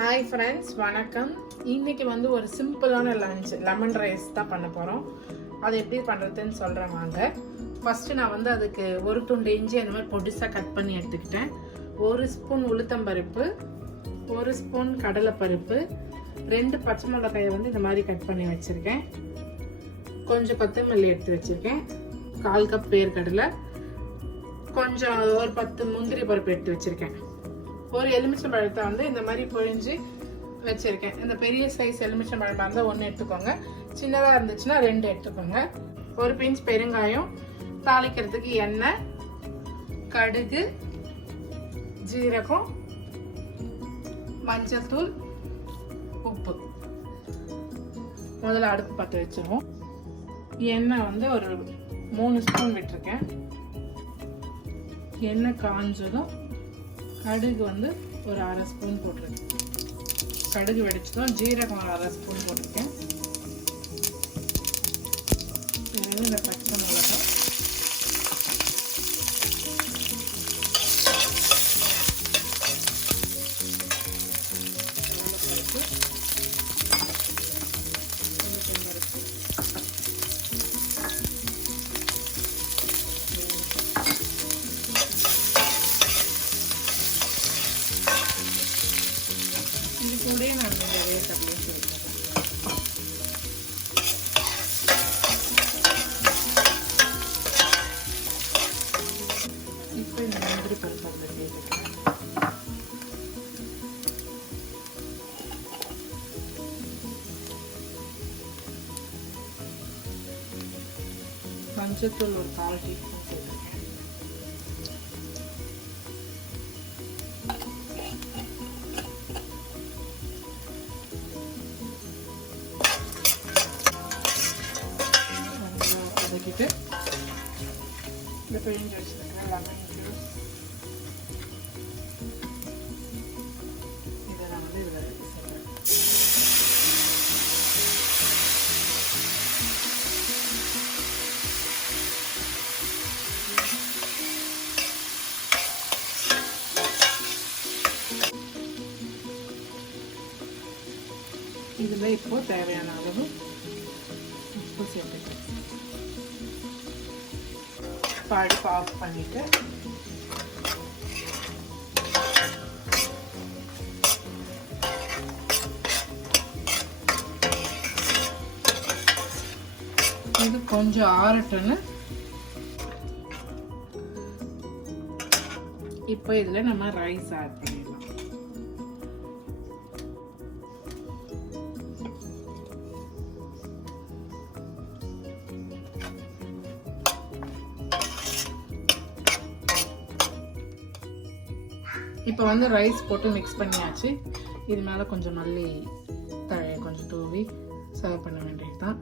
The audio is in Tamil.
ஹாய் ஃப்ரெண்ட்ஸ், வணக்கம். இன்றைக்கி ஒரு சிம்பிளான லஞ்ச் லெமன் ரைஸ் தான் பண்ண போகிறோம். அது எப்படி பண்ணுறதுன்னு சொல்கிறேன் வாங்க. ஃபஸ்ட்டு நான் அதுக்கு ஒரு துண்டு இஞ்சி அந்த மாதிரி பொடிசாக கட் பண்ணி எடுத்துக்கிட்டேன். 1 ஸ்பூன் உளுத்தம்பருப்பு, 1 ஸ்பூன் கடலைப்பருப்பு, 2 பச்சை மிளகாயை இந்த மாதிரி கட் பண்ணி வச்சுருக்கேன். கொஞ்சம் கொத்தமல்லி எடுத்து வச்சுருக்கேன். 1/4 கப் வேர்க்கடலை, கொஞ்சம் ஒரு 10 முந்திரி பருப்பு எடுத்து வச்சுருக்கேன். ஒரு எலுமிச்சம் பழத்தை இந்த மாதிரி பொழிஞ்சு வச்சுருக்கேன். இந்த பெரிய சைஸ் எலுமிச்சம் பழமாக இருந்தால் 1 எடுத்துக்கோங்க, சின்னதாக இருந்துச்சுன்னா 2 எடுத்துக்கோங்க. ஒரு பிஞ்ச் பெருங்காயம், தாளிக்கிறதுக்கு எண்ணெய், கடுகு, ஜீரகம், மஞ்சள்தூள், உப்பு. முதல்ல அடுப்பு பற்ற வச்சுருவோம். எண்ணெய் ஒரு 3 ஸ்பூன் விட்டுருக்கேன். எண்ணெய் காஞ்சதும் கடுகு ஒரு 1/2 ஸ்பூன் போட்டிருக்கேன். கடுகு வெடிச்சதும் ஜீரகம் ஒரு 1/2 ஸ்பூன் போட்டிருக்கேன். பிறகு இந்த பச்சை மிளகாய், கடலைப்பருப்பு, உளுத்தம்பருப்பு, இது கூட நான் நிறைய தண்ணியை சேர்க்கிறேன். இப்போ இந்த முந்திரி பருப்பு அதில் சேர்த்துக்கிறேன். மஞ்சத்தூள் ஒரு 1/4 டீஸ்பூன் சேர்த்துக்கிறேன். வதக்கிட்டு இந்த பிழிஞ்சு வச்சுருக்கேன் லெமன் ஜூஸ் இதை நான் இதில் சேர்க்குறேன். இதில் இப்போ தேவையான அளவு உப்பு சேர்த்துக்கிறேன். அடுப்பு ஆஃப் பண்ணிட்டு இது கொஞ்சம் ஆறட்டுன்னு இப்போ இதில் நம்ம ரைஸ் ஆட் பண்ணிடலாம். இப்போ ரைஸ் போட்டு மிக்ஸ் பண்ணியாச்சு. இது மேலே கொஞ்சம் மல்லி தழை கொஞ்சம் தூவி சர்வ் பண்ண வேண்டியது தான்.